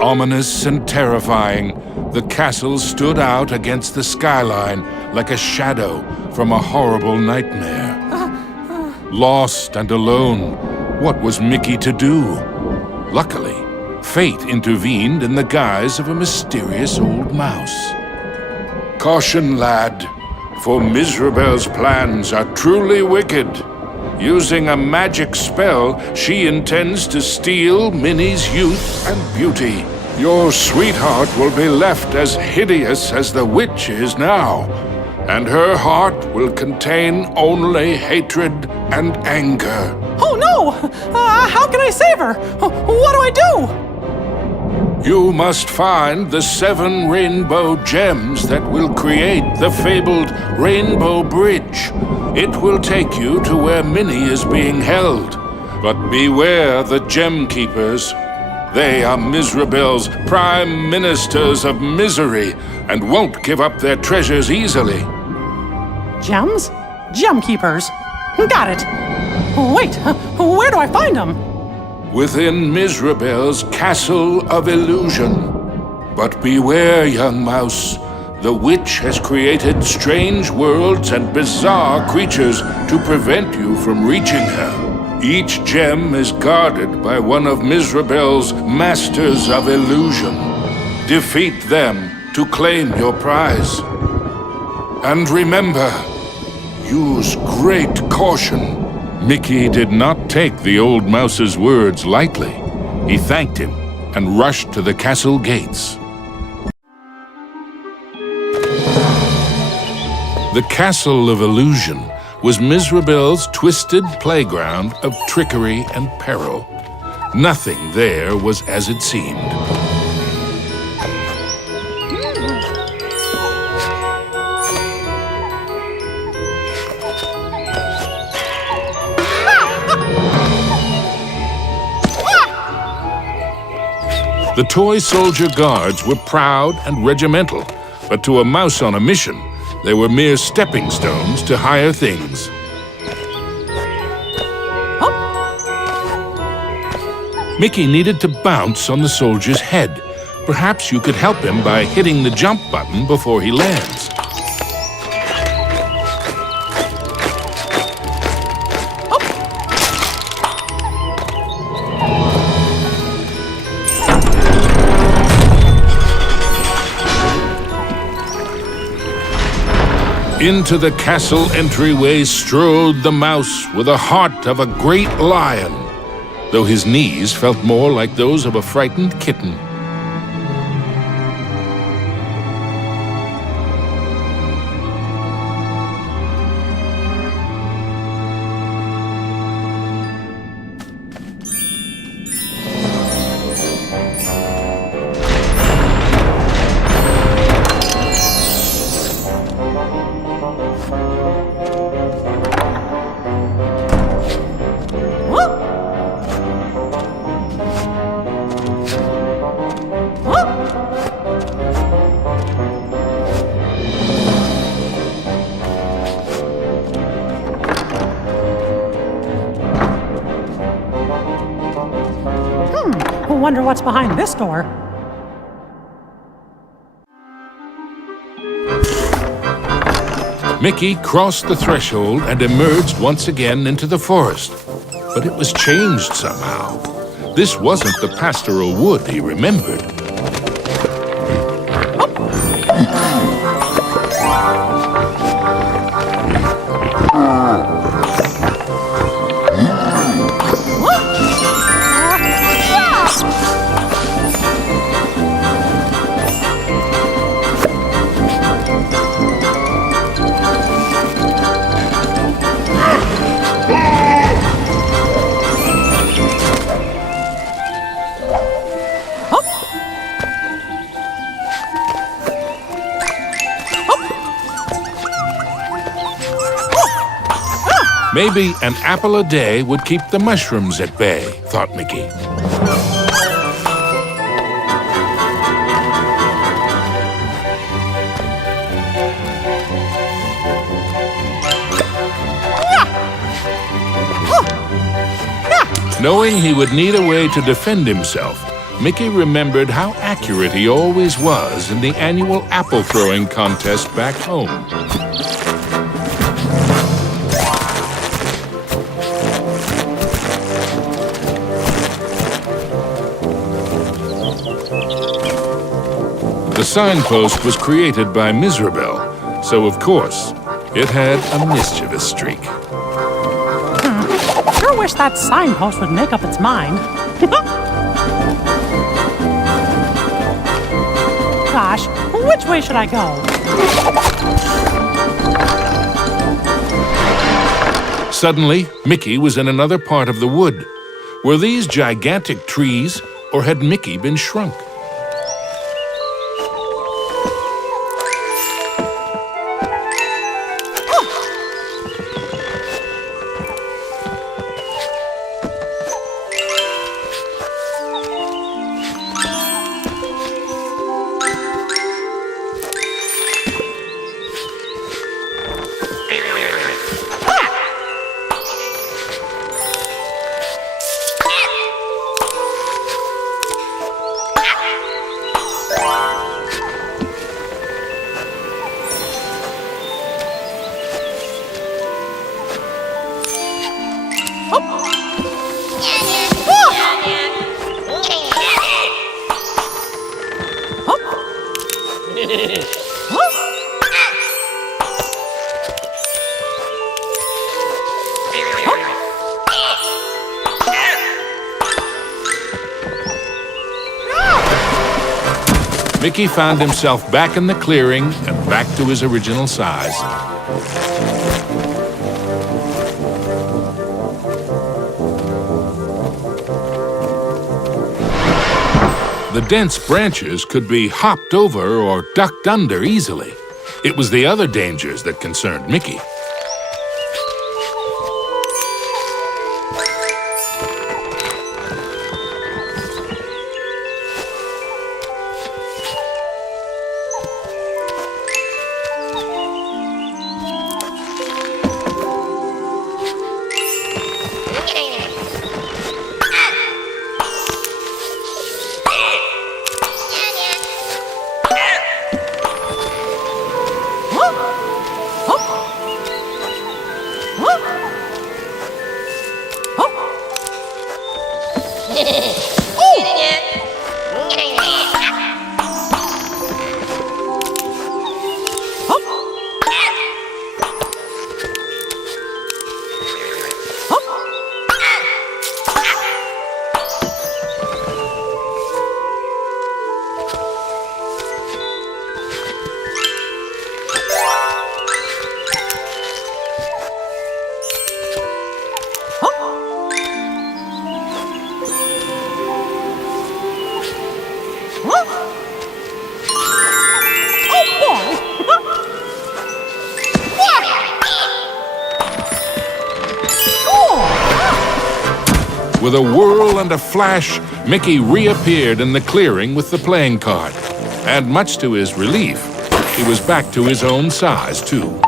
Ominous and terrifying, the castle stood out against the skyline like a shadow from a horrible nightmare. Lost and alone, what was Mickey to do? Luckily, fate intervened in the guise of a mysterious old mouse. Caution, lad, for Mizrabel's plans are truly wicked. Using a magic spell, she intends to steal Minnie's youth and beauty. Your sweetheart will be left as hideous as the witch is now, and her heart will contain only hatred and anger. Oh no! How can I save her? What do I do? You must find the 7 rainbow gems that will create the fabled Rainbow Bridge. It will take you to where Minnie is being held. But beware the Gem Keepers. They are Mizrabel's prime ministers of misery and won't give up their treasures easily. Gems? Gem keepers. Got it. Wait, where do I find them? Within Mizrabel's Castle of Illusion. But beware, young mouse. The witch has created strange worlds and bizarre creatures to prevent you from reaching her. Each gem is guarded by one of Mizrabel's Masters of Illusion. Defeat them to claim your prize. And remember, use great caution. Mickey did not take the old mouse's words lightly. He thanked him and rushed to the castle gates. The Castle of Illusion was Mizrabel's twisted playground of trickery and peril. Nothing there was as it seemed. The toy soldier guards were proud and regimental, but to a mouse on a mission, they were mere stepping stones to higher things. Mickey needed to bounce on the soldier's head. Perhaps you could help him by hitting the jump button before he lands. Into the castle entryway strode the mouse with the heart of a great lion, though his knees felt more like those of a frightened kitten. Wonder what's behind this door. Mickey crossed the threshold and emerged once again into the forest. But it was changed somehow. This wasn't the pastoral wood he remembered. Maybe an apple a day would keep the mushrooms at bay, thought Mickey. Knowing he would need a way to defend himself, Mickey remembered how accurate he always was in the annual apple throwing contest back home. The signpost was created by Mizrabel, so of course, it had a mischievous streak. Sure wish that signpost would make up its mind. Gosh, which way should I go? Suddenly, Mickey was in another part of the wood. Were these gigantic trees, or had Mickey been shrunk? Mickey found himself back in the clearing and back to his original size. The dense branches could be hopped over or ducked under easily. It was the other dangers that concerned Mickey. With a whirl and a flash, Mickey reappeared in the clearing with the playing card. And much to his relief, he was back to his own size, too.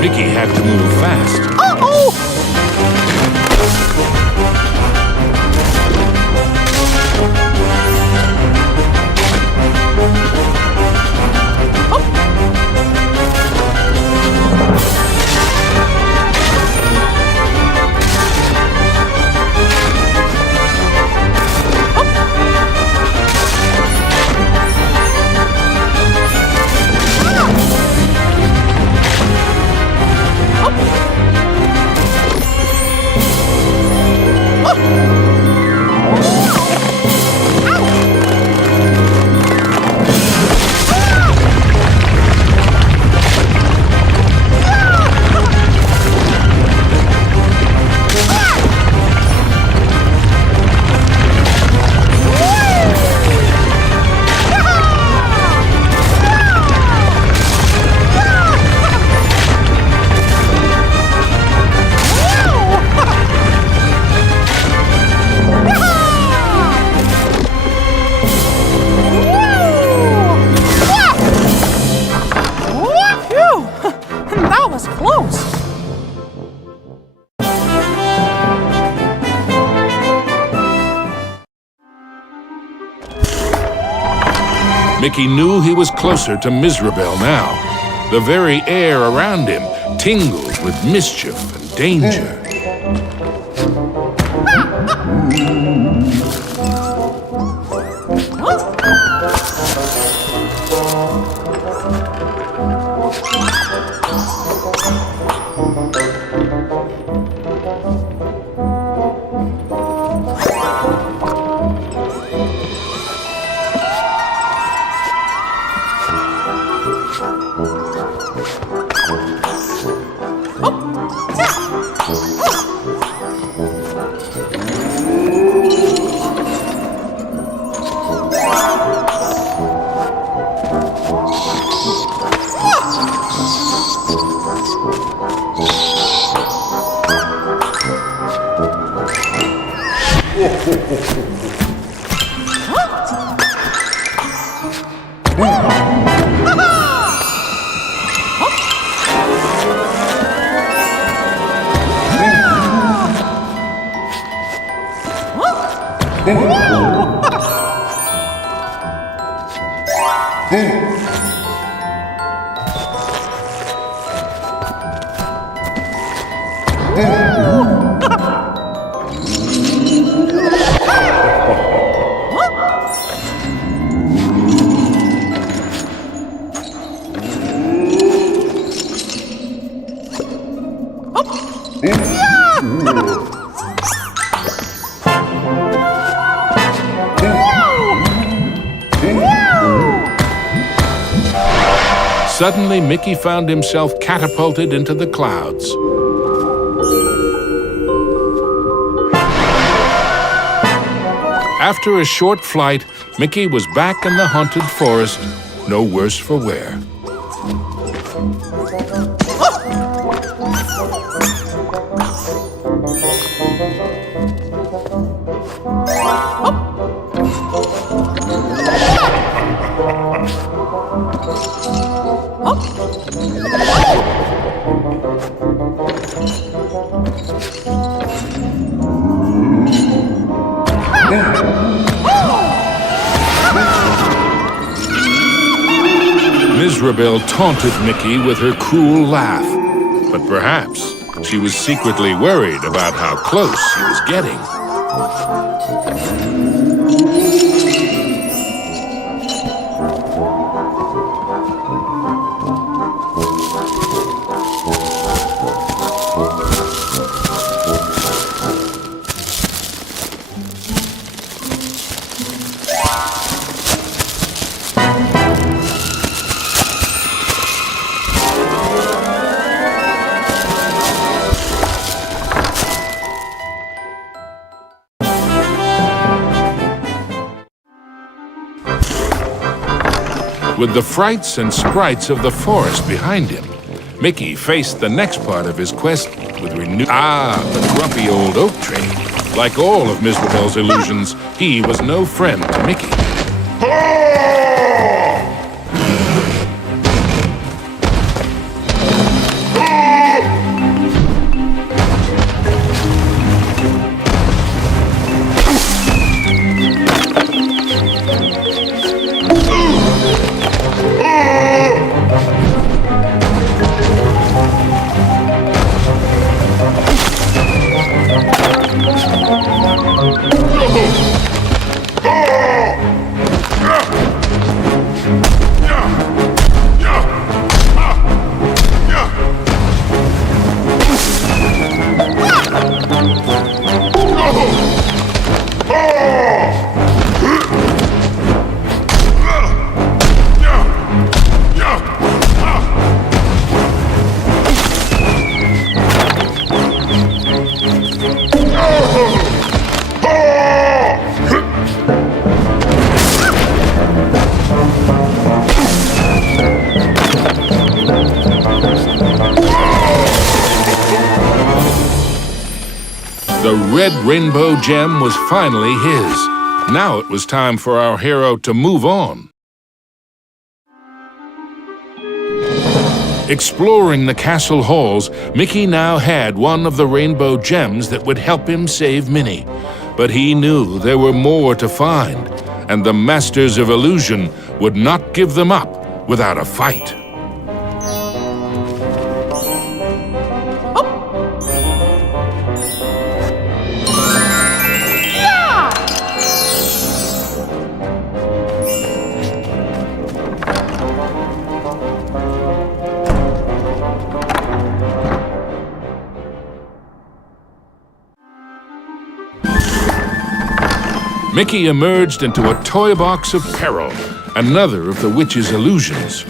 Mickey had to move fast. Mickey knew he was closer to Mizrabel now. The very air around him tingled with mischief and danger. Suddenly, Mickey found himself catapulted into the clouds. After a short flight, Mickey was back in the haunted forest, no worse for wear. Mizrabel taunted Mickey with her cruel laugh, but perhaps she was secretly worried about how close he was getting. With the frights and sprites of the forest behind him, Mickey faced the next part of his quest with renewed... the grumpy old oak tree. Like all of Mizrabel's illusions, he was no friend to Mickey. The red rainbow gem was finally his. Now it was time for our hero to move on. Exploring the castle halls, Mickey now had one of the rainbow gems that would help him save Minnie. But he knew there were more to find, and the Masters of Illusion would not give them up without a fight. Mickey emerged into a toy box of peril, another of the witch's illusions.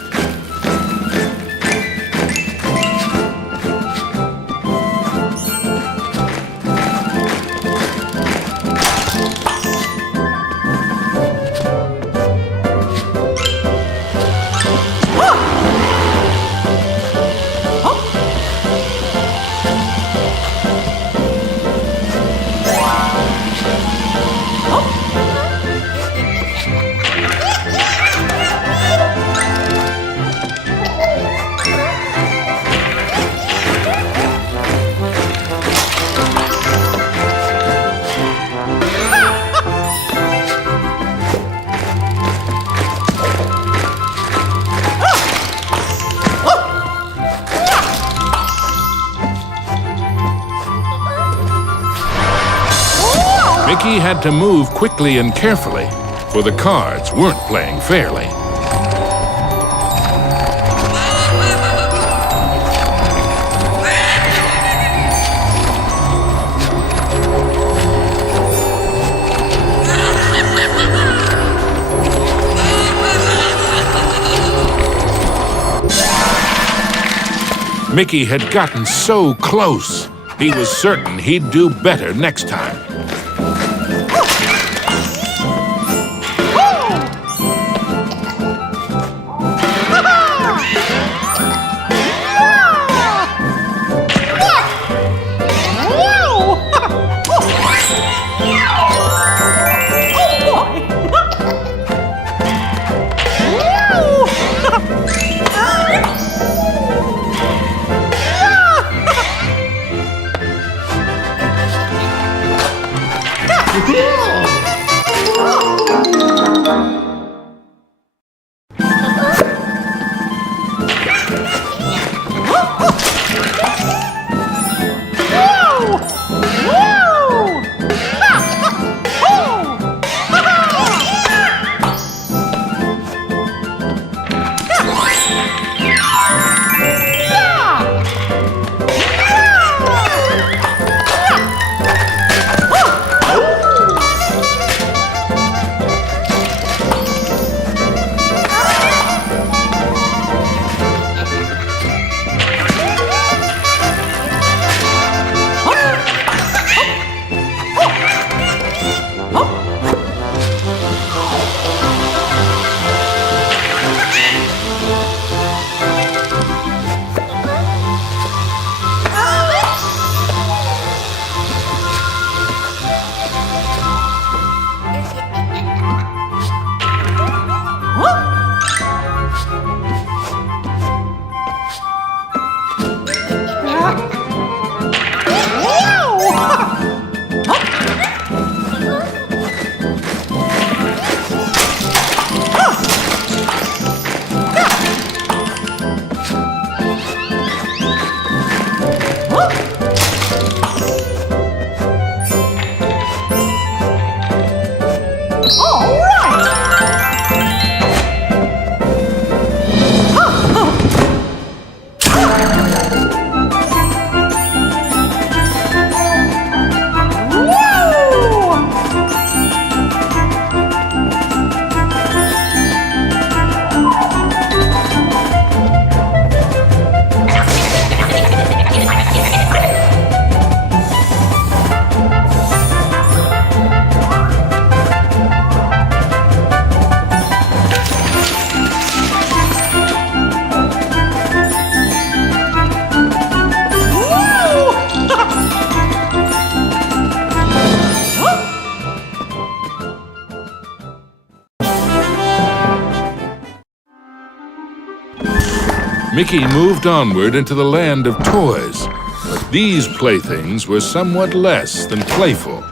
Mickey had to move quickly and carefully, for the cards weren't playing fairly. Mickey had gotten so close. He was certain he'd do better next time. Mickey moved onward into the land of toys. But these playthings were somewhat less than playful.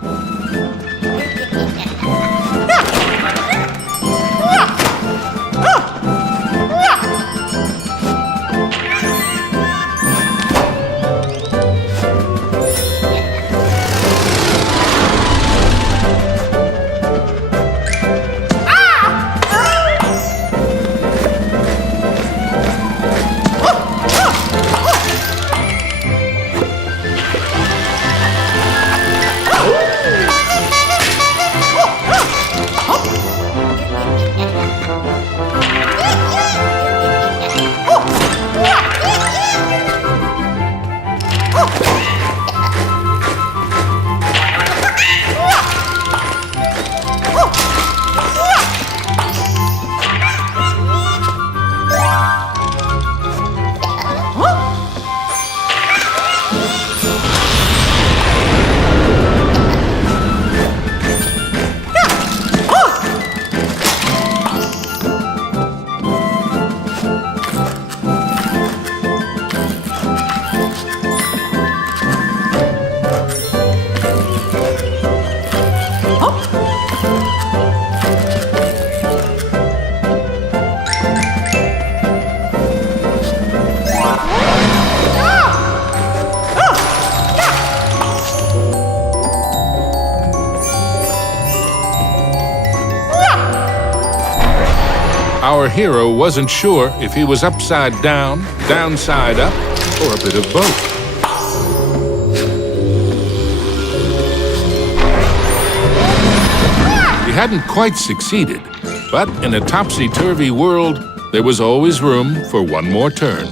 Our hero wasn't sure if he was upside down, downside up, or a bit of both. He hadn't quite succeeded, but in a topsy-turvy world, there was always room for one more turn.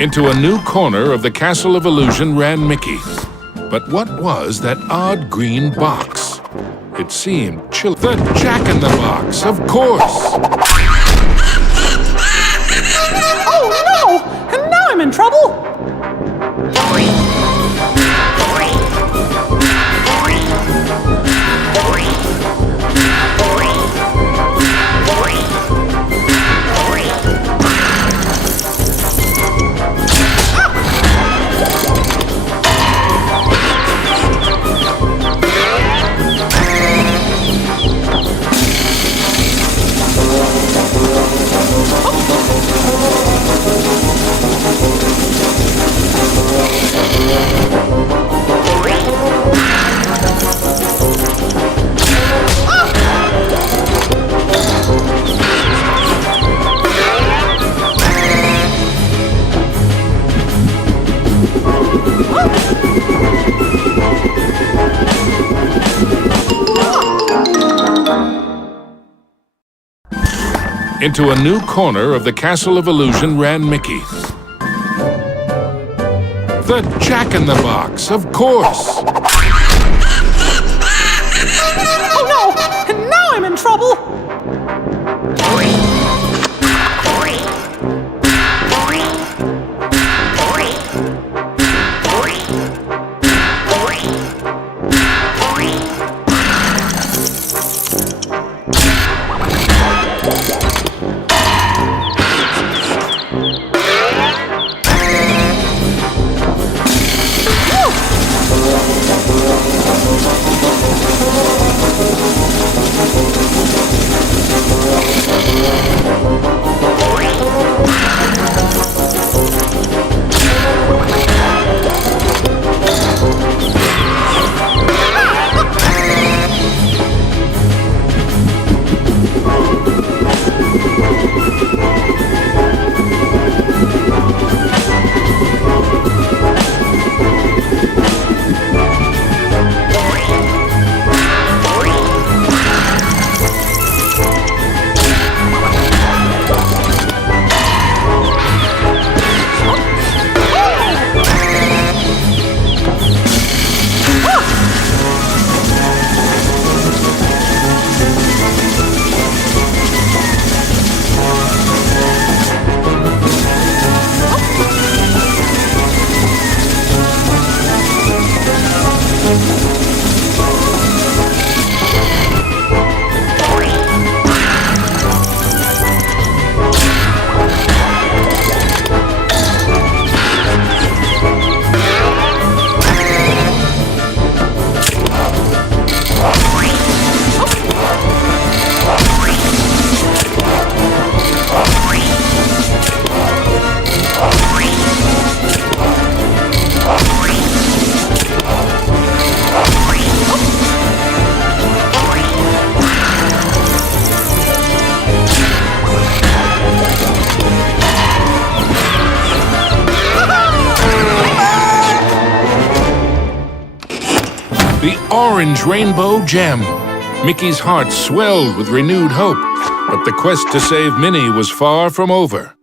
Into a new corner of the Castle of Illusion ran Mickey. But what was that odd green box? It seemed chill. The Jack-in-the-Box, of course! Oh no! And now I'm in trouble! Into a new corner of the Castle of Illusion ran Mickey. The Jack-in-the-Box, of course! Oh no! And now I'm in trouble! orange rainbow gem. Mickey's heart swelled with renewed hope, but the quest to save Minnie was far from over.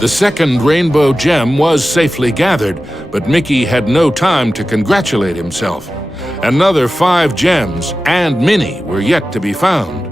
The second rainbow gem was safely gathered, but Mickey had no time to congratulate himself. Another 5 gems and Minnie were yet to be found.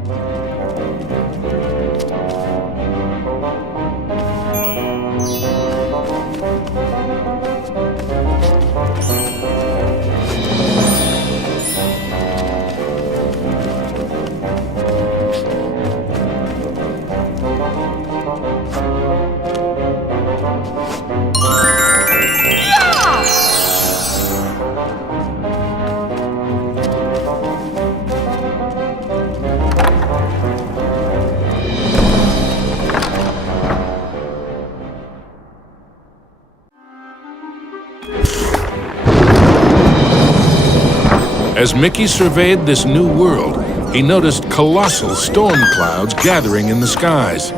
As Mickey surveyed this new world, he noticed colossal storm clouds gathering in the skies.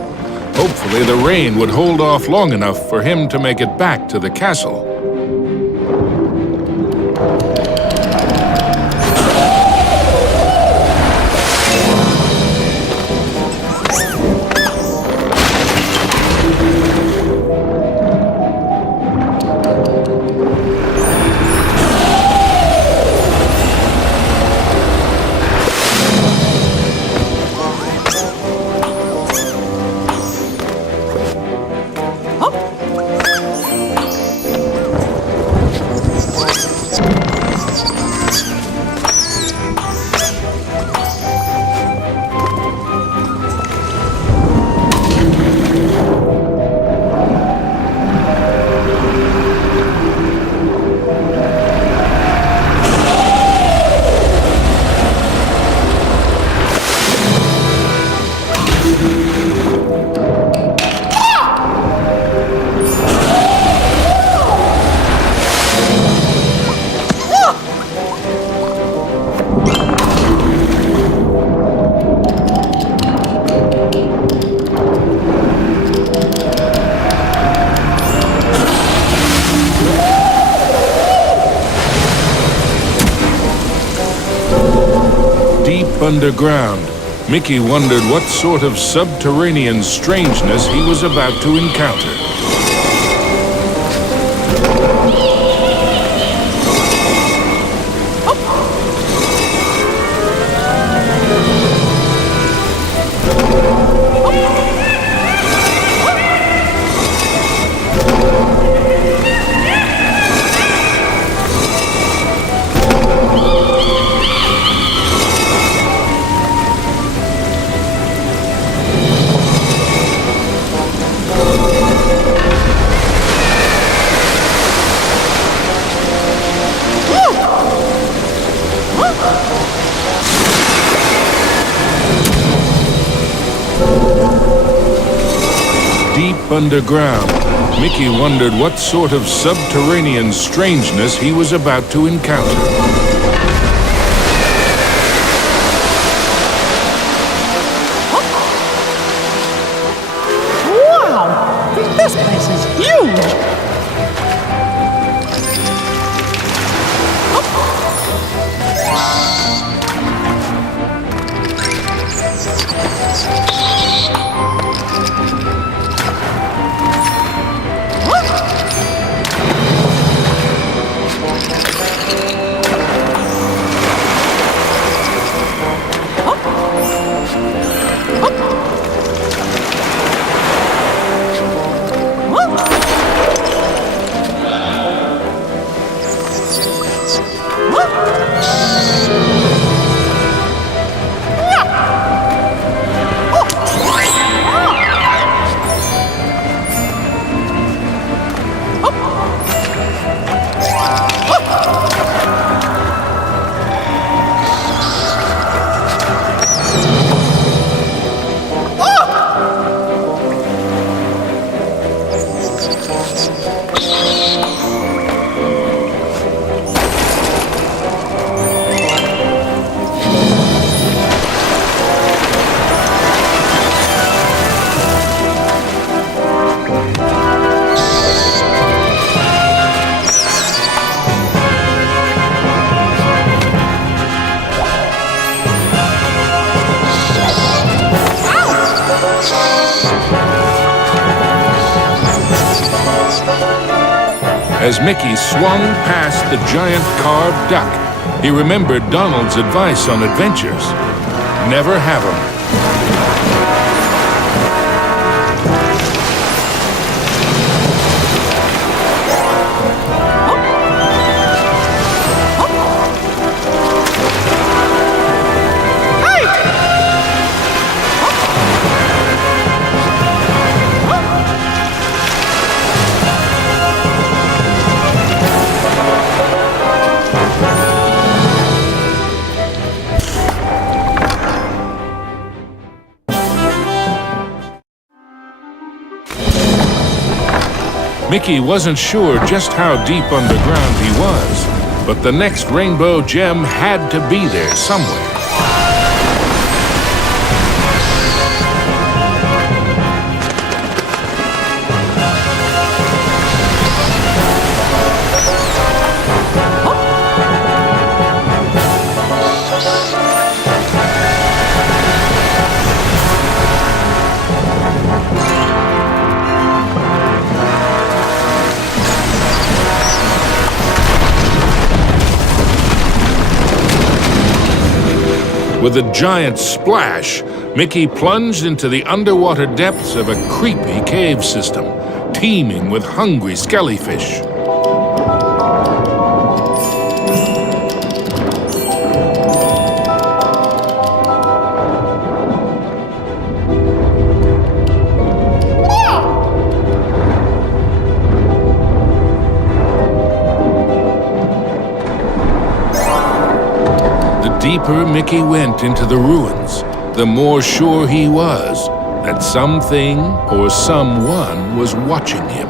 Hopefully, the rain would hold off long enough for him to make it back to the castle. Underground, Mickey wondered what sort of subterranean strangeness he was about to encounter. Underground, Mickey wondered what sort of subterranean strangeness he was about to encounter. Wow! This place is huge! As Mickey swung past the giant carved duck, he remembered Donald's advice on adventures. Never have 'em. Mickey wasn't sure just how deep underground he was, but the next rainbow gem had to be there somewhere. With a giant splash, Mickey plunged into the underwater depths of a creepy cave system, teeming with hungry skellyfish. The deeper Mickey went into the ruins, the more sure he was that something or someone was watching him.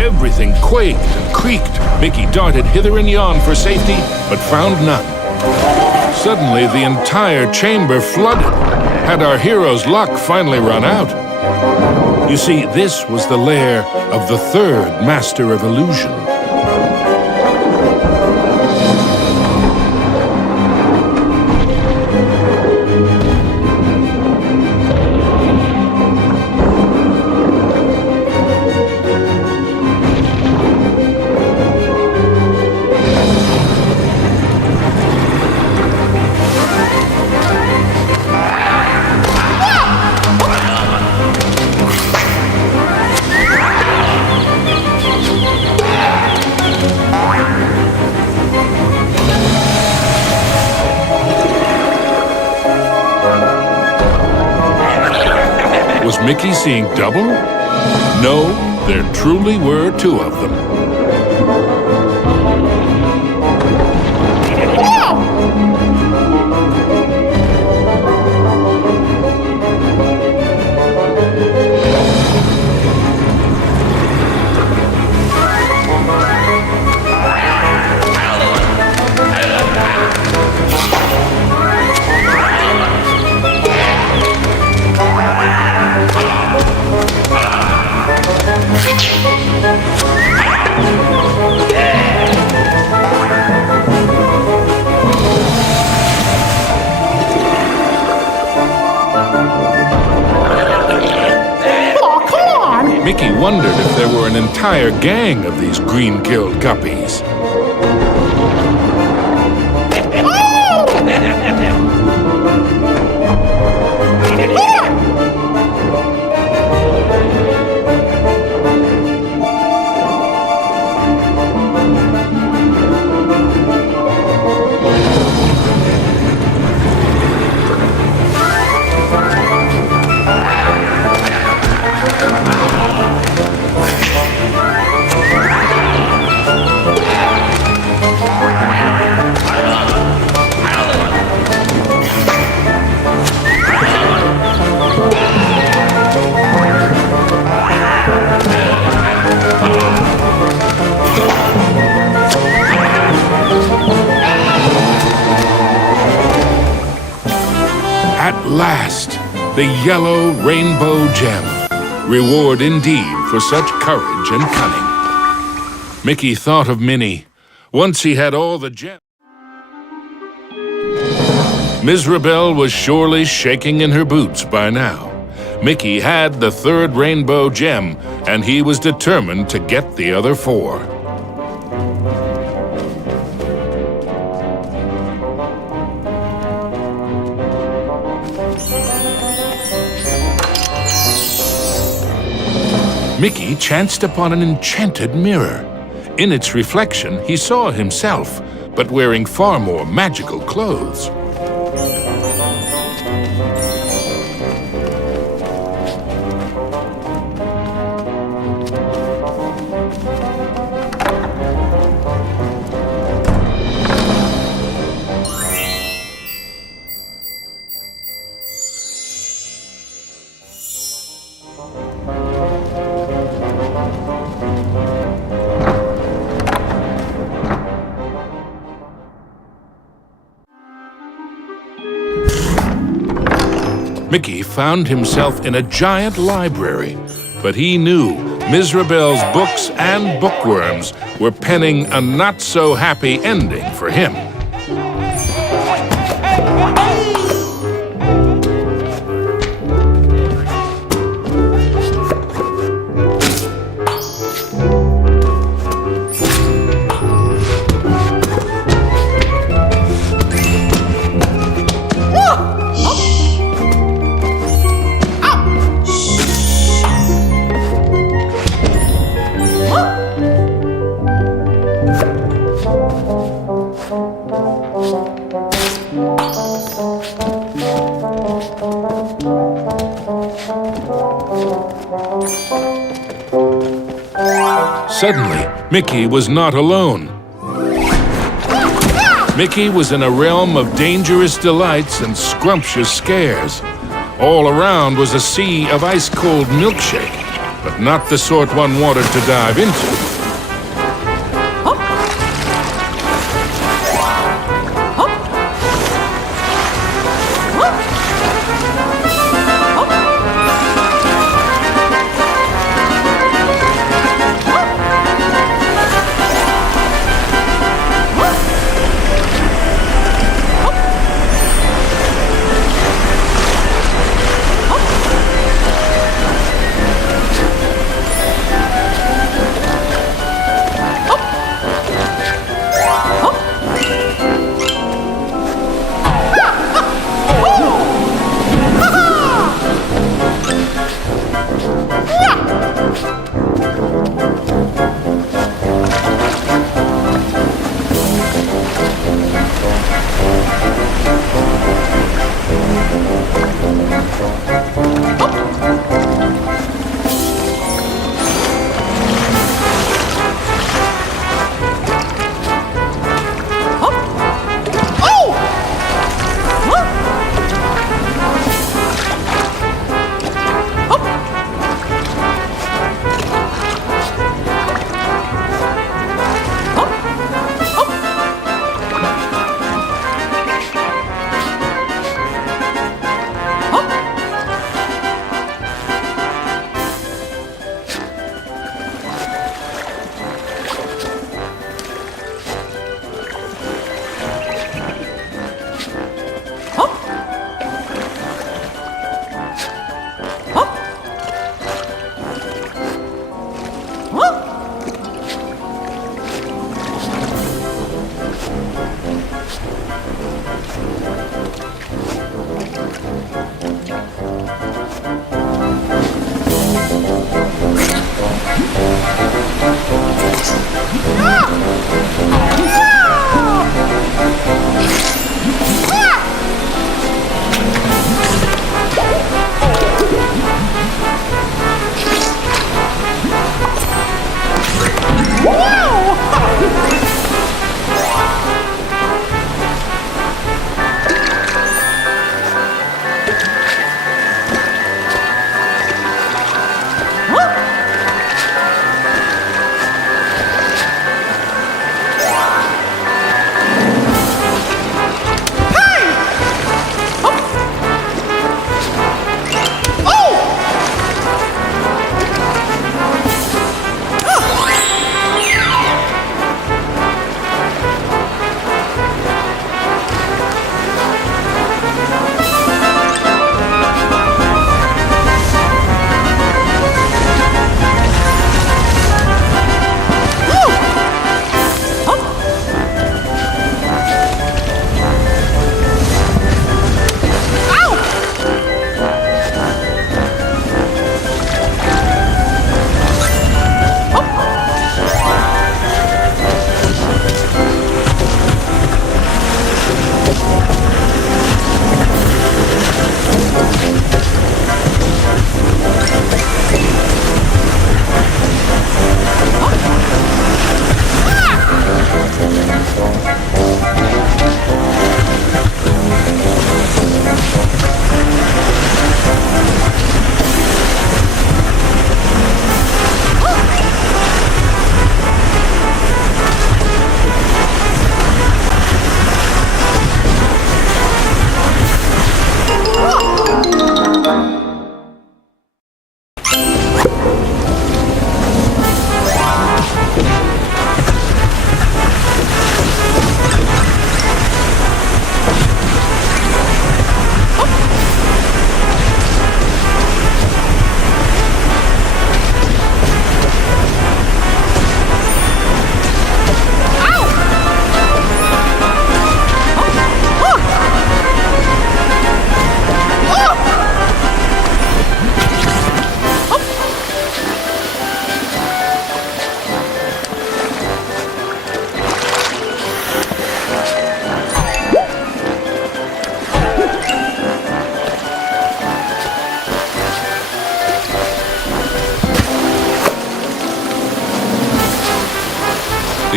Everything quaked and creaked. Mickey darted hither and yon for safety, but found none. Suddenly, the entire chamber flooded. Had our hero's luck finally run out? You see, this was the lair of the third master of illusion. Was Mickey seeing double? No, there truly were two of them. Mickey wondered if there were an entire gang of these green-killed guppies. At last, the yellow rainbow gem. Reward indeed for such courage and cunning. Mickey thought of Minnie. Once he had all the gems. Mizrabel was surely shaking in her boots by now. Mickey had the third rainbow gem, and he was determined to get the other 4. Mickey chanced upon an enchanted mirror. In its reflection, he saw himself, but wearing far more magical clothes. Mickey found himself in a giant library, but he knew Mizrabel's books and bookworms were penning a not-so-happy ending for him. Suddenly, Mickey was not alone. Mickey was in a realm of dangerous delights and scrumptious scares. All around was a sea of ice-cold milkshake, but not the sort one wanted to dive into.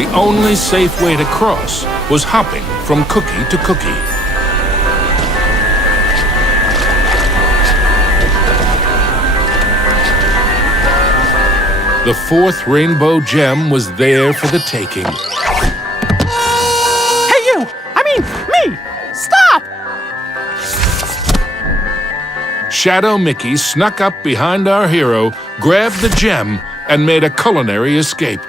The only safe way to cross was hopping from cookie to cookie. The fourth rainbow gem was there for the taking. Hey, you! I mean, me! Stop! Shadow Mickey snuck up behind our hero, grabbed the gem, and made a culinary escape.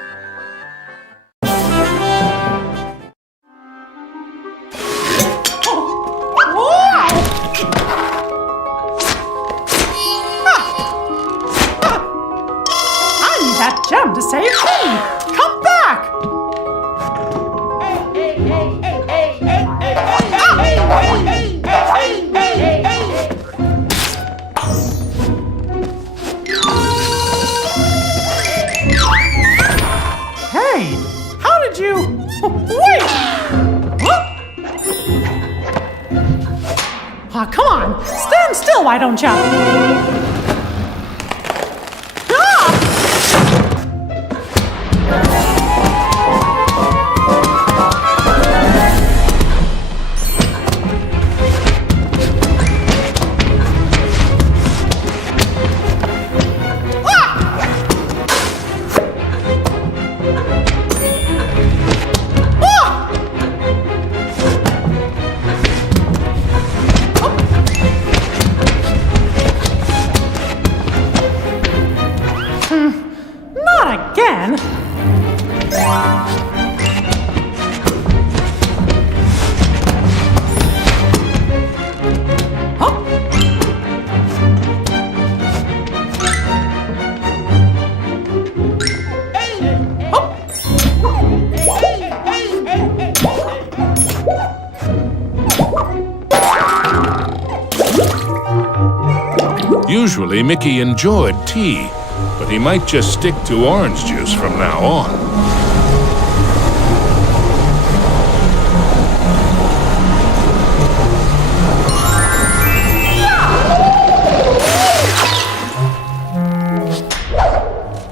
That gem to save me! Come back! Hey, how did you... Wait! Aw, come on! Stand still, why don't you? Again? Huh? Usually, Mickey enjoyed tea, but he might just stick to orange juice from now on.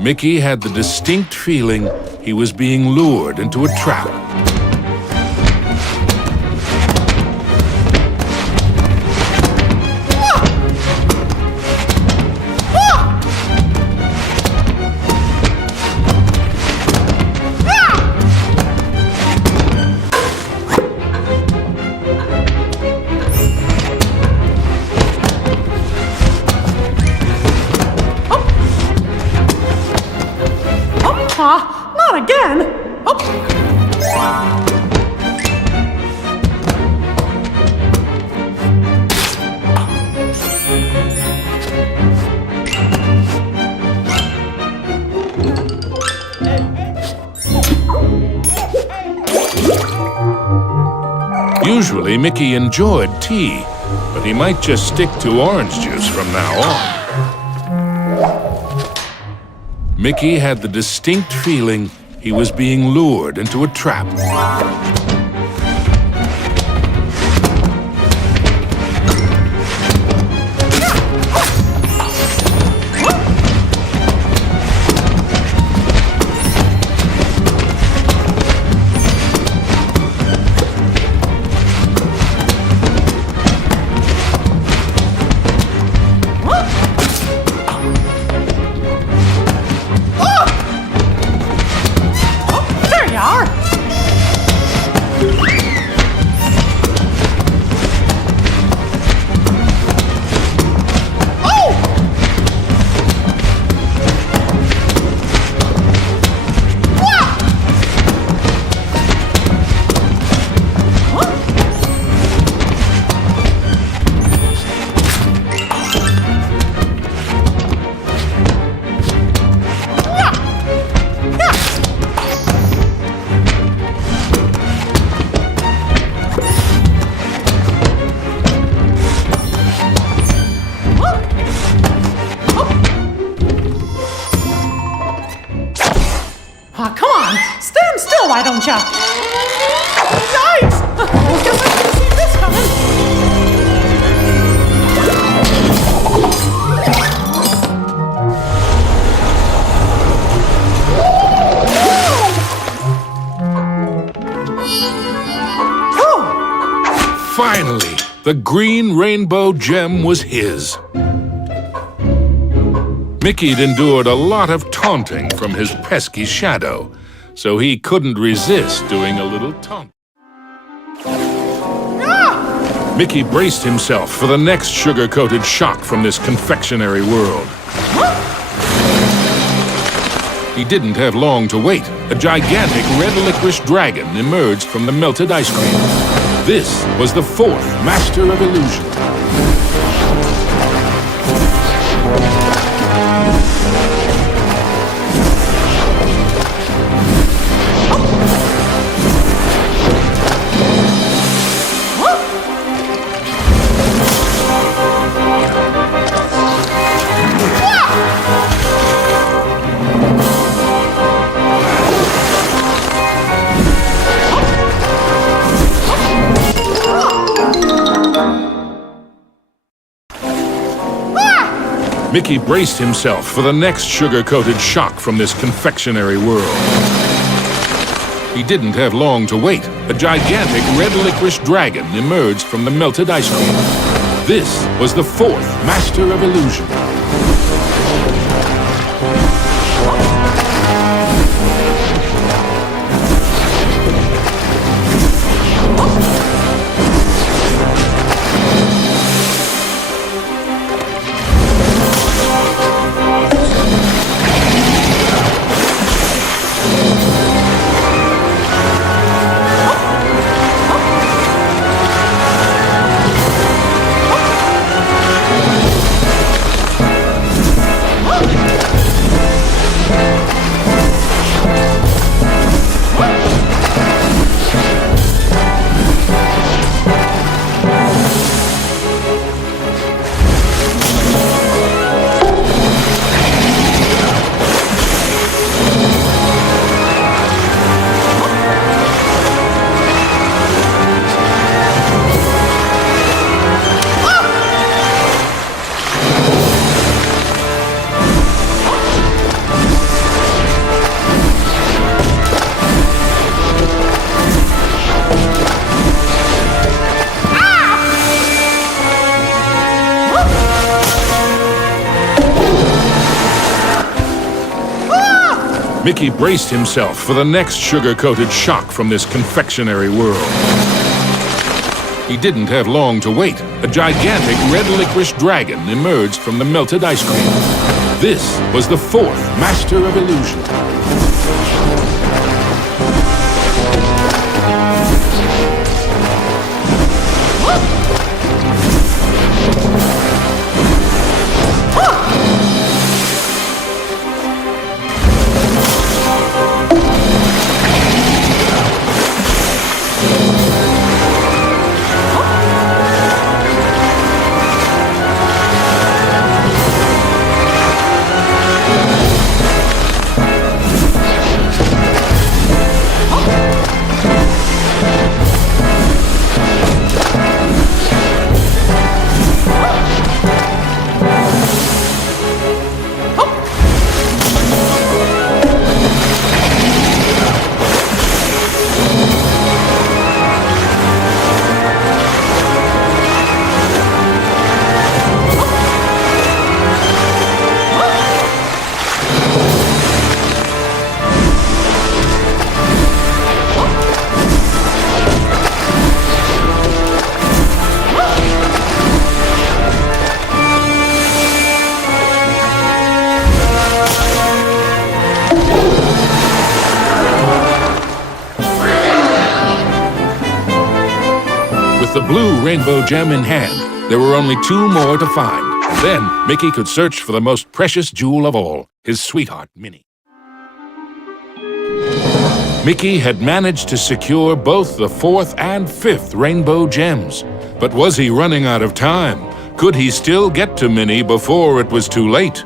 Mickey had the distinct feeling he was being lured into a trap. Not again! Usually, Mickey enjoyed tea, but he might just stick to orange juice from now on. Mickey had the distinct feeling he was being lured into a trap. There you are! The green rainbow gem was his. Mickey'd endured a lot of taunting from his pesky shadow, so he couldn't resist doing a little taunt. Mickey braced himself for the next sugar-coated shock from this confectionery world. He didn't have long to wait. A gigantic red licorice dragon emerged from the melted ice cream. This was the fourth master of illusion. Mickey braced himself for the next sugar-coated shock from this confectionery world. He didn't have long to wait. A gigantic red licorice dragon emerged from the melted ice cream. This was the fourth master of illusion. Mickey braced himself for the next sugar-coated shock from this confectionery world. He didn't have long to wait. A gigantic red licorice dragon emerged from the melted ice cream. This was the fourth master of illusion. With the blue rainbow gem in hand, there were only two more to find. Then Mickey could search for the most precious jewel of all, his sweetheart, Minnie. Mickey had managed to secure both the fourth and fifth rainbow gems. But was he running out of time? Could he still get to Minnie before it was too late?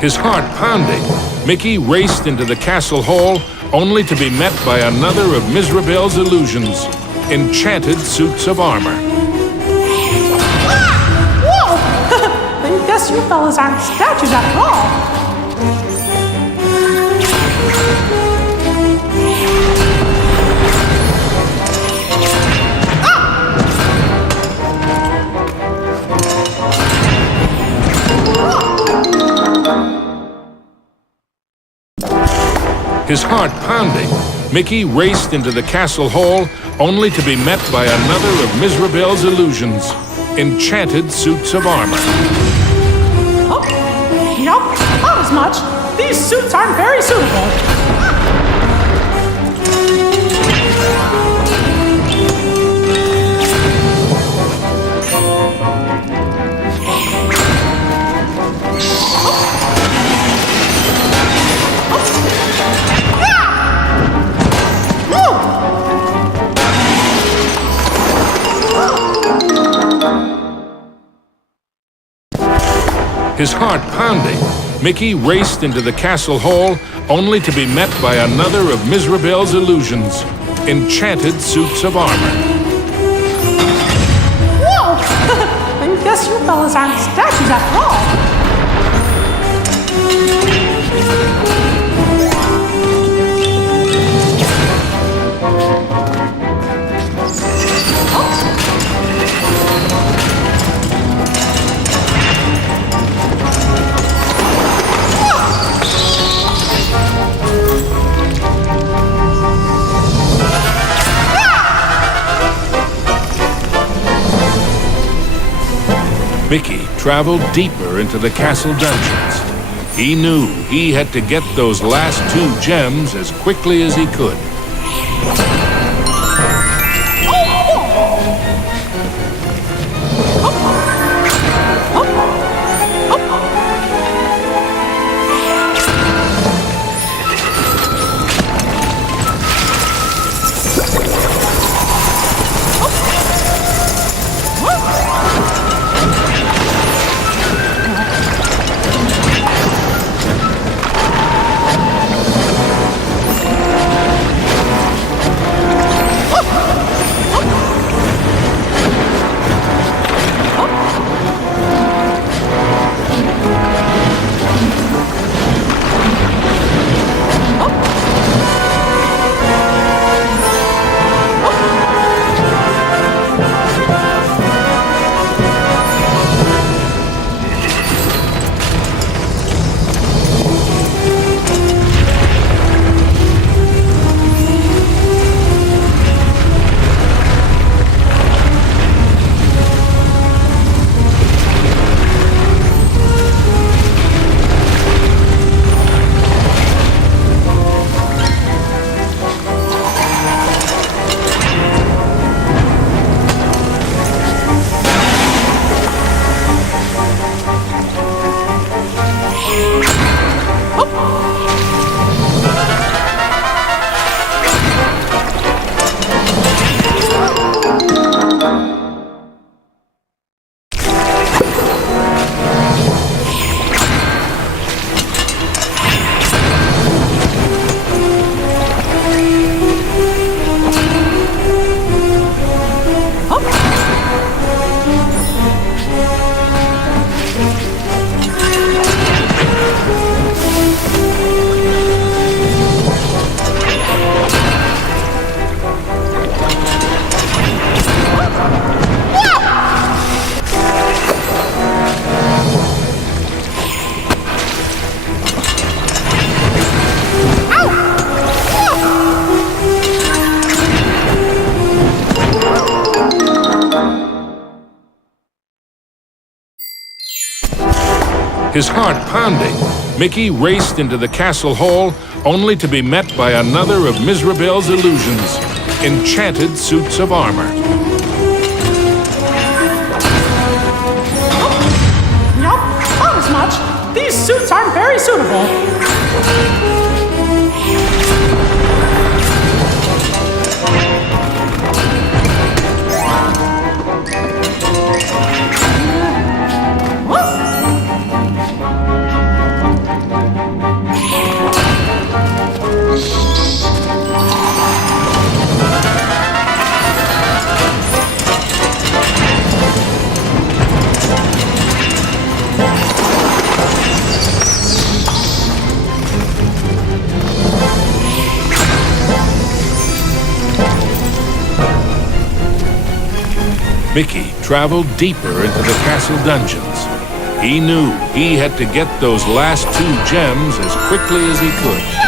His heart pounding, Mickey raced into the castle hall, only to be met by another of Mizrabel's illusions, enchanted suits of armor. Whoa! I guess you fellas aren't statues after all. His heart pounding, Mickey raced into the castle hall, only to be met by another of Mizrabel's illusions, enchanted suits of armor. Oh, nope, not as much. These suits aren't very suitable. His heart pounding, Mickey raced into the castle hall, only to be met by another of Mizrabel's illusions, enchanted suits of armor. Whoa! I guess you fellas aren't statues after all. Mickey traveled deeper into the castle dungeons. He knew he had to get those last 2 gems as quickly as he could. His heart pounding, Mickey raced into the castle hall, only to be met by another of Mizrabel's illusions, enchanted suits of armor. Nope, not as much. These suits aren't very suitable. Mickey traveled deeper into the castle dungeons. He knew he had to get those last 2 gems as quickly as he could.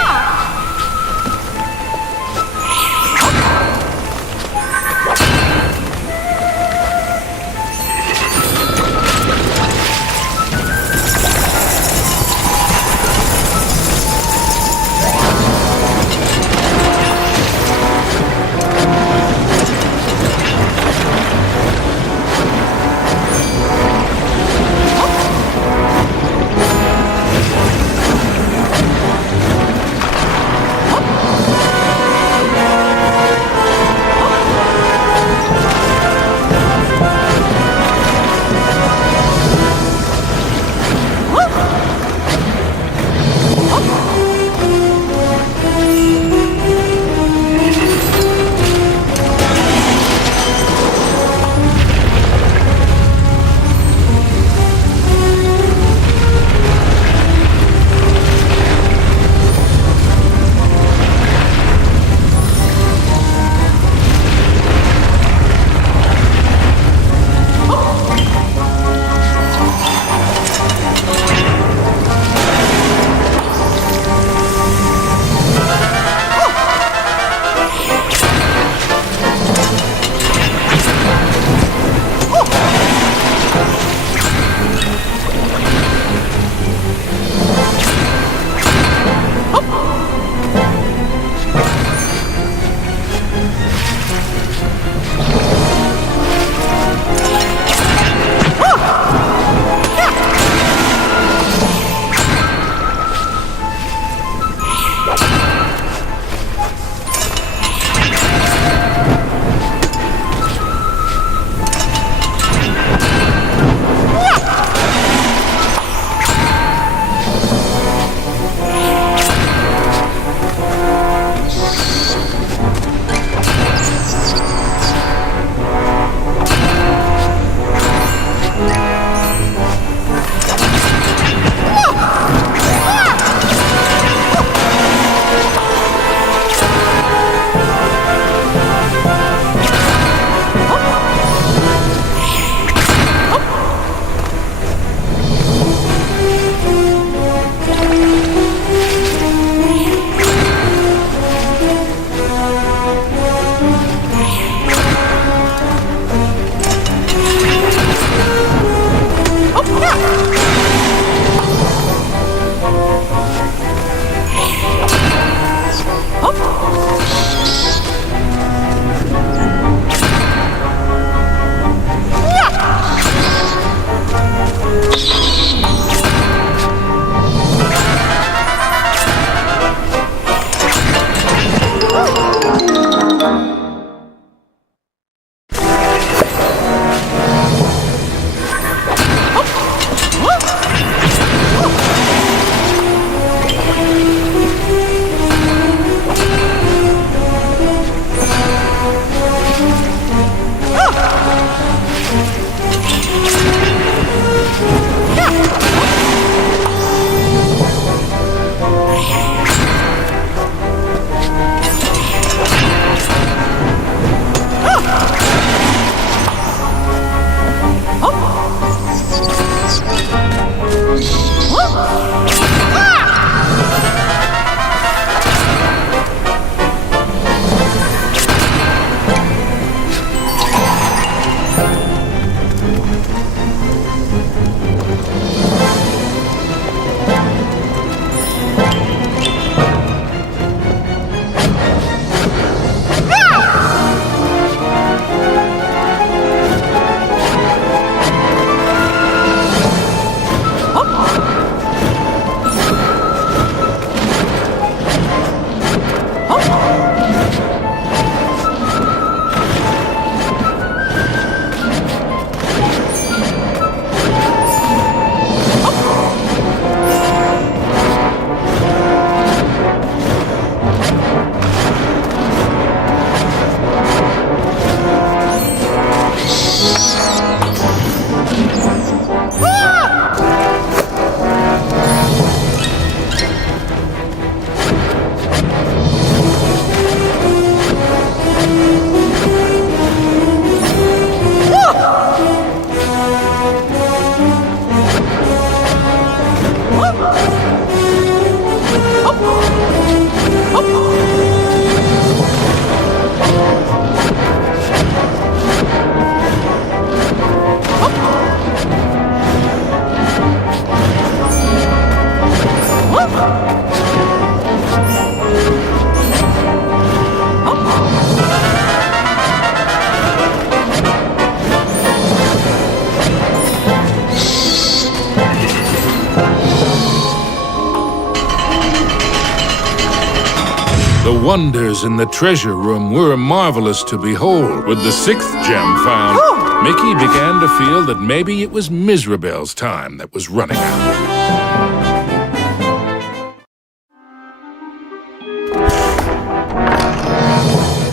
The wonders in the treasure room were marvelous to behold. With the 6th gem found, Mickey began to feel that maybe it was Mizrabel's time that was running out.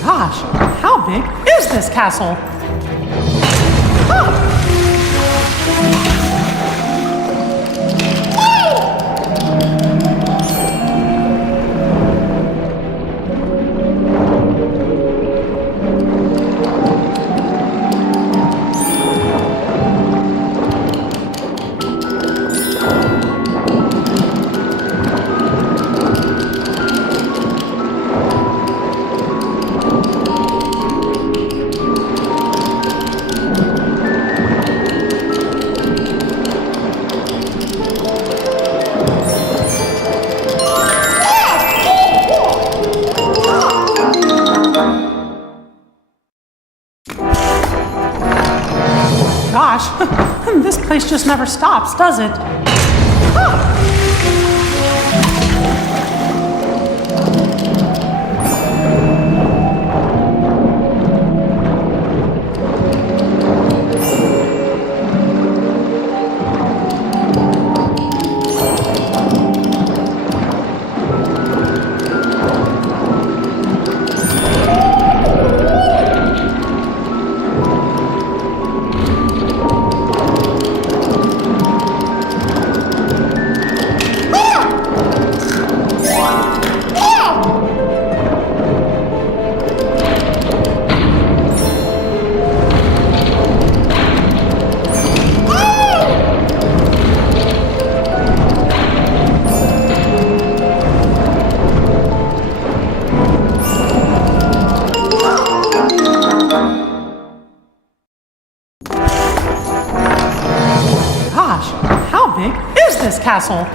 Gosh, how big is this castle? Gosh, this place just never stops, does it? Castle.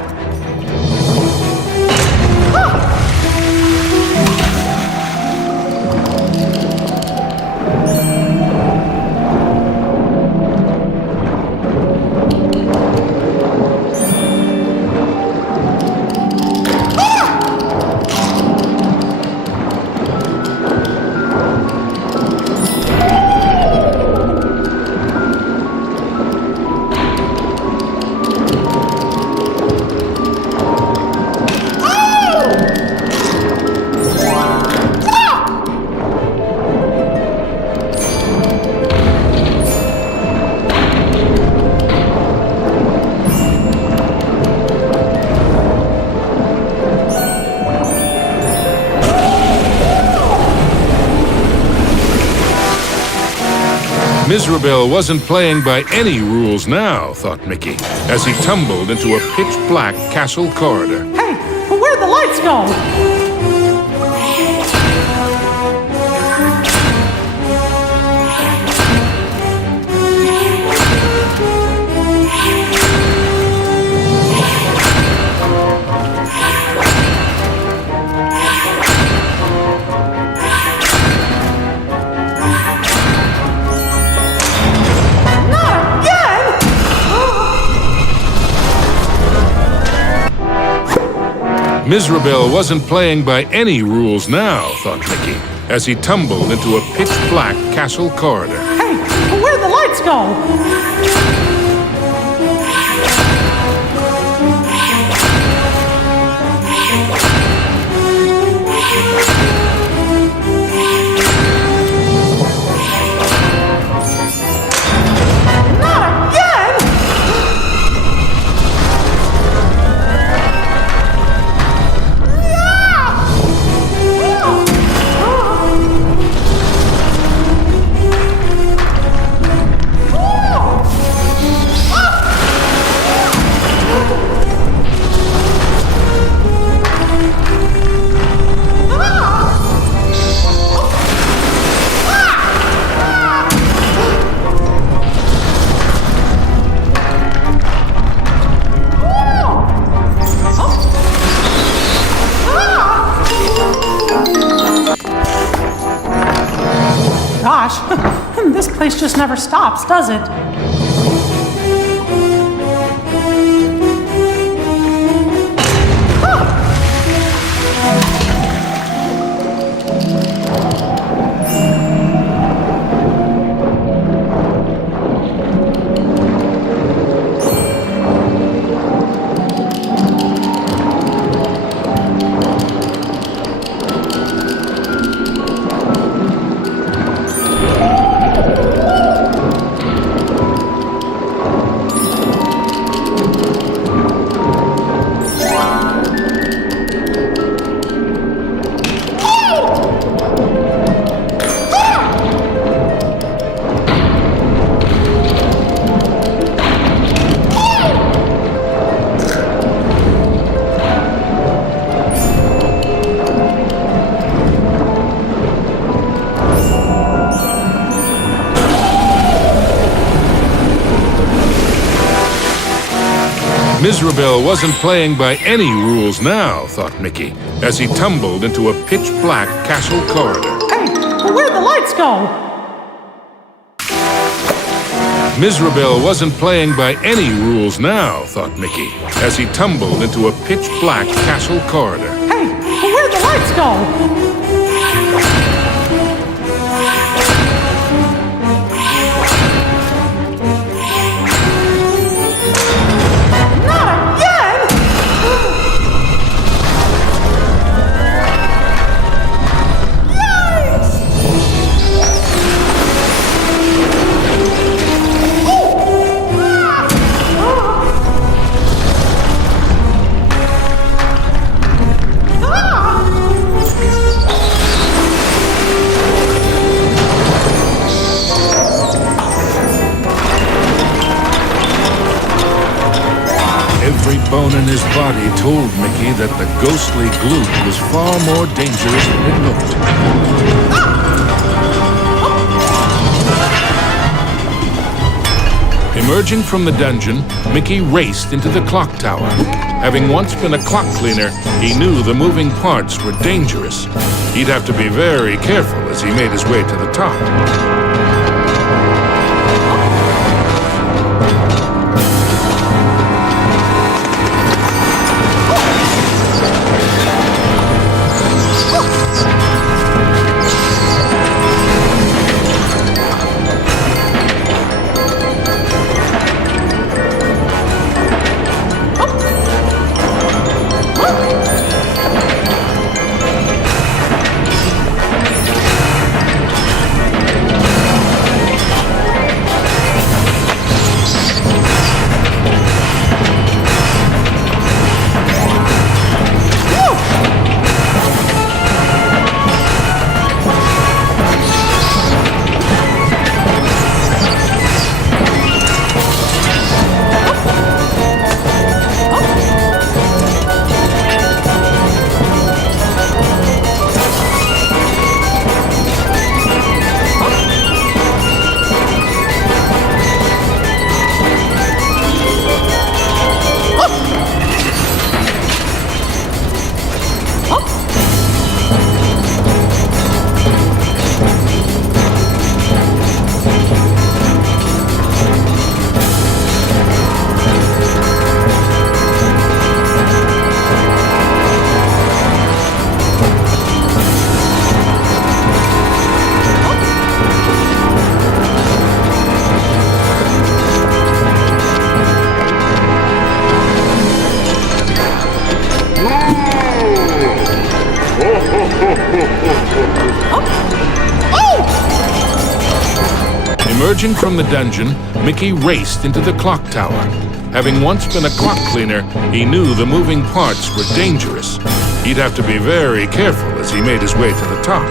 Mizrabel wasn't playing by any rules now, thought Mickey, as he tumbled into a pitch-black castle corridor. Hey, where'd the lights go? Mizrabel wasn't playing by any rules now, thought Mickey, as he tumbled into a pitch-black castle corridor. Hey, where'd the lights go? Gosh, this place just never stops, does it? Mizrabel wasn't playing by any rules now, thought Mickey, as he tumbled into a pitch-black castle corridor. Hey, where'd the lights go? Mizrabel wasn't playing by any rules now, thought Mickey, as he tumbled into a pitch-black castle corridor. Hey, where'd the lights go? Every bone in his body told Mickey that the ghostly gloop was far more dangerous than it looked. Emerging from the dungeon, Mickey raced into the clock tower. Having once been a clock cleaner, he knew the moving parts were dangerous. He'd have to be very careful as he made his way to the top. Emerging from the dungeon, Mickey raced into the clock tower. Having once been a clock cleaner, he knew the moving parts were dangerous. He'd have to be very careful as he made his way to the top.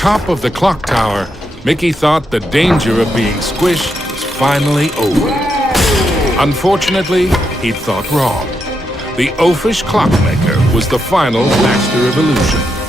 top of the clock tower, Mickey thought the danger of being squished was finally over. Unfortunately, he'd thought wrong. The oafish clockmaker was the final master of illusion.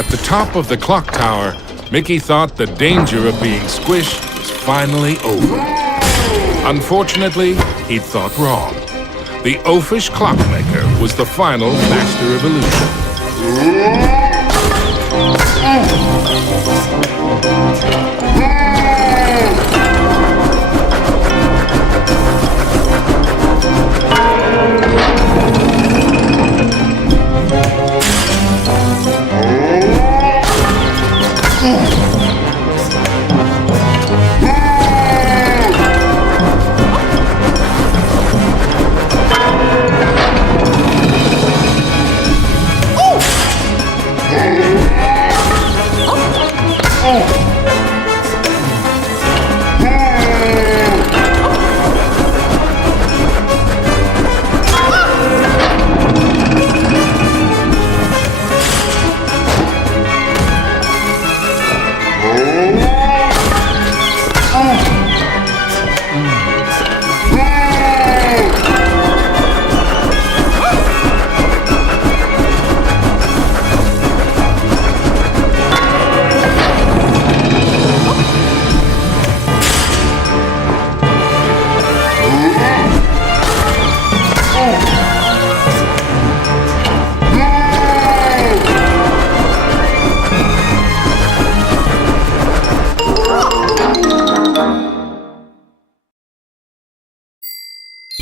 At the top of the clock tower, Mickey thought the danger of being squished was finally over. Unfortunately, he'd thought wrong. The oafish clockmaker was the final master of illusion.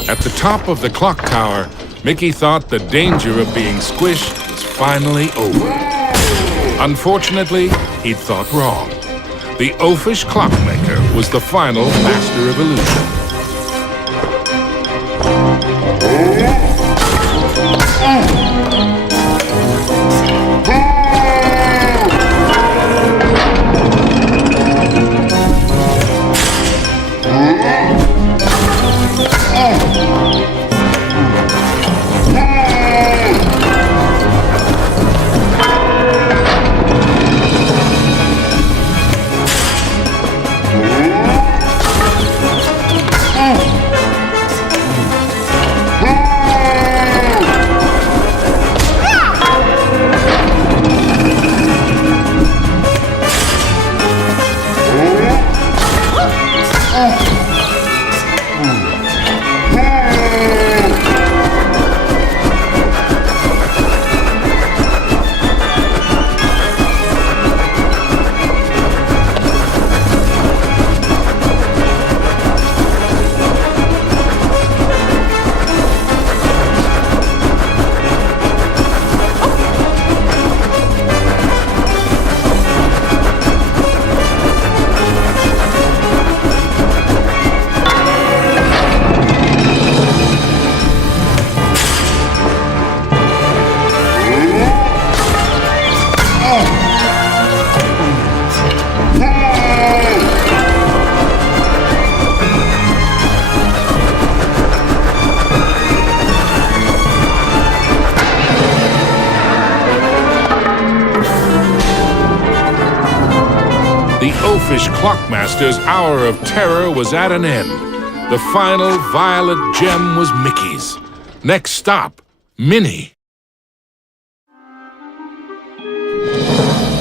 At the top of the clock tower, Mickey thought the danger of being squished was finally over. Unfortunately, he'd thought wrong. The oafish clockmaker was the final master of illusion. The oafish clockmaster's hour of terror was at an end. The final violet gem was Mickey's. Next stop, Minnie.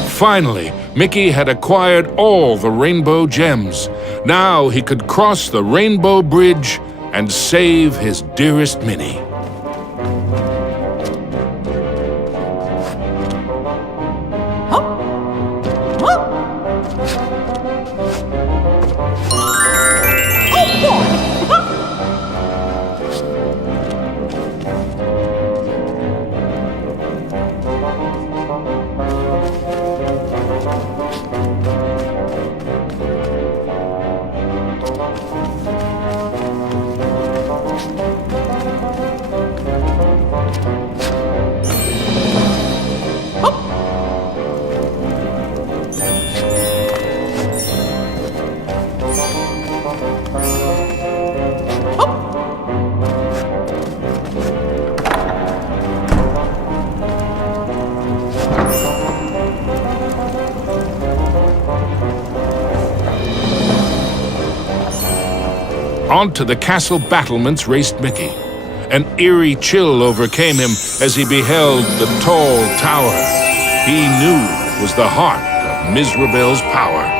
Finally, Mickey had acquired all the rainbow gems. Now he could cross the rainbow bridge and save his dearest Minnie. Onto the castle battlements raced Mickey. An eerie chill overcame him as he beheld the tall tower he knew was the heart of Mizrabel's power.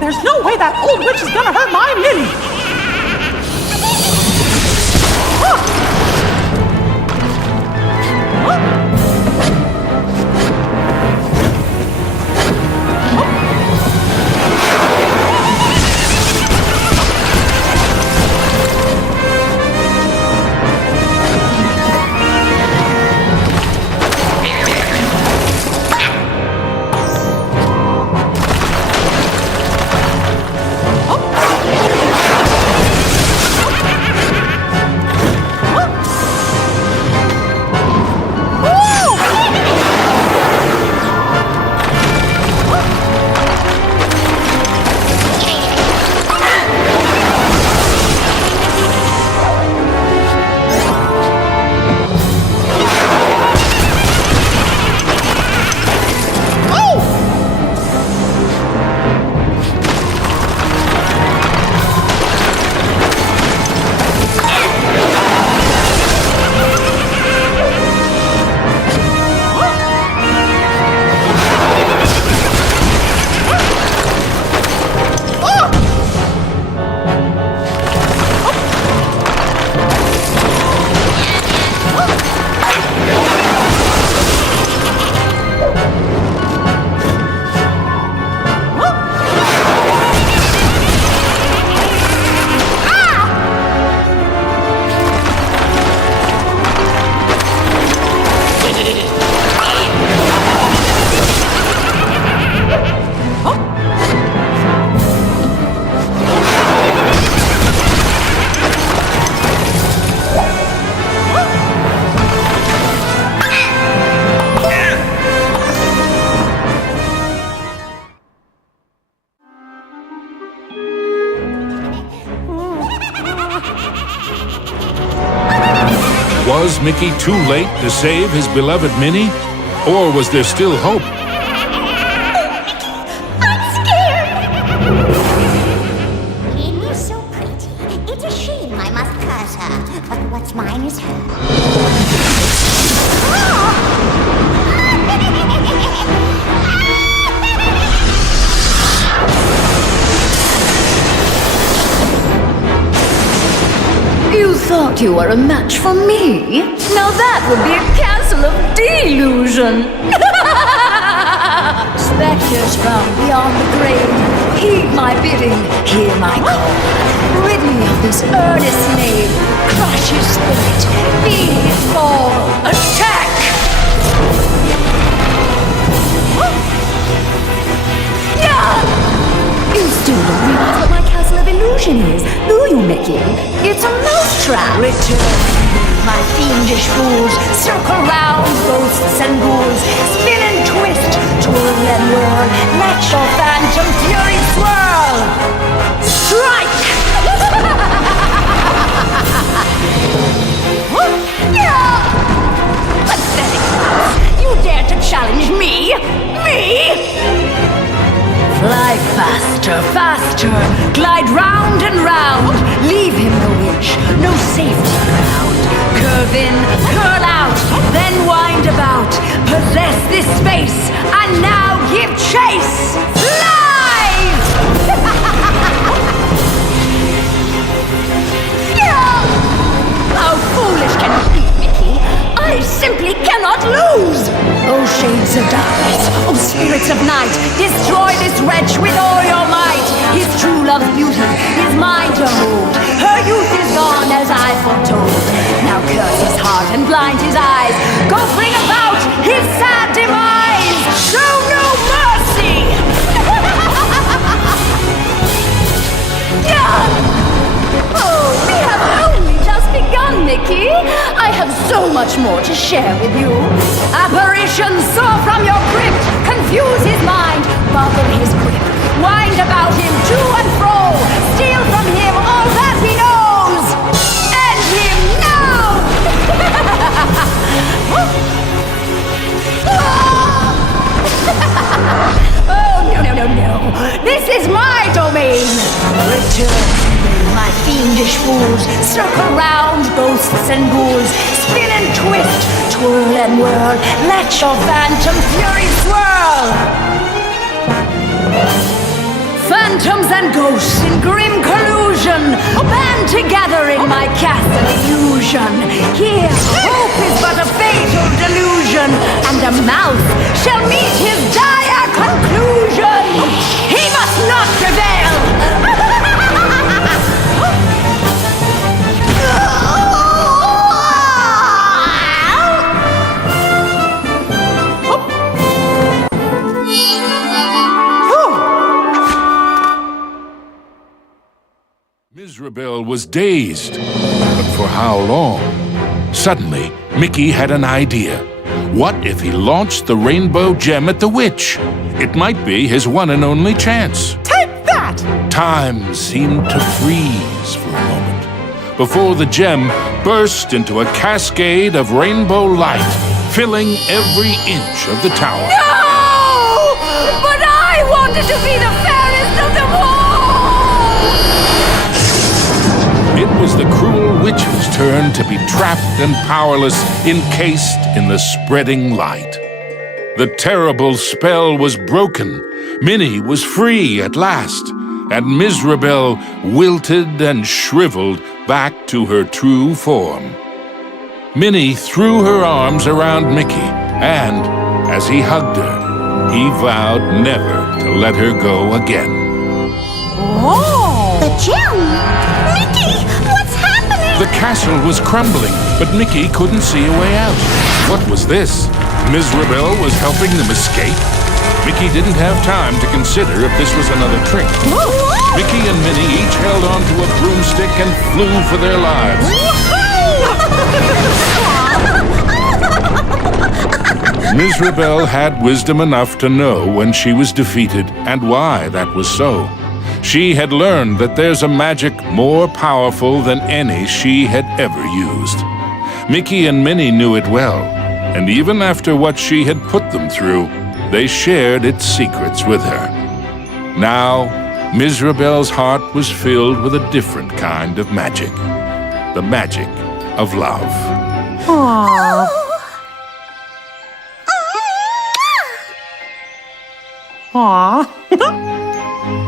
There's no way that old witch is gonna hurt my Minnie! Was Mickey too late to save his beloved Minnie? Or was there still hope? I'm scared! Minnie is so pretty. It's a shame I must curse her. But what's mine is hers. You thought you were a match for me? Now that would be a castle of delusion! Spectres from beyond the grave, heed my bidding, hear my call. Rid me of this earnest knave, crush his spirit, be his fall. Attack! You still don't realize what my castle of illusion is, do you, Mickey? It's a mousetrap! trap. Return, my fiendish fools. Circle round, ghosts and ghouls. Spin and twist, twirl and whirl. Let your phantom fury swirl. Strike! Pathetic! You dare to challenge me? Me? Fly faster, faster, glide round and round. Leave him no inch, no safety ground. Curve in, curl out, then wind about. Possess this space, and now give chase. Fly! How foolish can you be, Mickey? I simply cannot lose! Oh, shades of darkness, oh, spirits of night, destroy this wretch with all your might. His true love's beauty is mine to hold. Her youth is gone as I foretold. Now curse his heart and blind his eyes. Go bring about his sad demise. Show no mercy! Oh, we have only just begun, Mickey. I have so much more to share with you. Apparitions soar from your grip, confuse his mind, boggle his grip, wind about him to and fro, steal from him all that he knows. End him now! Oh, no. This is my domain. Return. My fiendish fools, circle round, ghosts and ghouls, spin and twist, twirl and whirl, let your phantom fury swirl! Phantoms and ghosts in grim collusion, band together in my castle illusion. Here, hope is but a fatal delusion, and a mouth shall meet his dire conclusion. He must not prevail! Mizrabel was dazed, but for how long? Suddenly, Mickey had an idea. What if he launched the rainbow gem at the witch? It might be his one and only chance. Take that! Time seemed to freeze for a moment before the gem burst into a cascade of rainbow light, filling every inch of the tower. No! But I wanted to be the fairest of them all! It was the cruel witch's turn to be trapped and powerless, encased in the spreading light. The terrible spell was broken. Minnie was free at last, and Mizrabel wilted and shriveled back to her true form. Minnie threw her arms around Mickey, and as he hugged her, he vowed never to let her go again. Oh! The gem! Mickey, what's happening? The castle was crumbling, but Mickey couldn't see a way out. What was this? Mizrabel was helping them escape? Mickey didn't have time to consider if this was another trick. Mickey and Minnie each held onto a broomstick and flew for their lives. Mizrabel had wisdom enough to know when she was defeated and why that was so. She had learned that there's a magic more powerful than any she had ever used. Mickey and Minnie knew it well, and even after what she had put them through, they shared its secrets with her. Now, Mizrabel's heart was filled with a different kind of magic. The magic of love. Aww. Aww.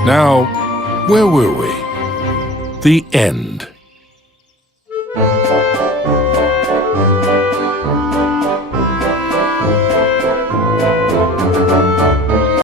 Now, where were we? The end.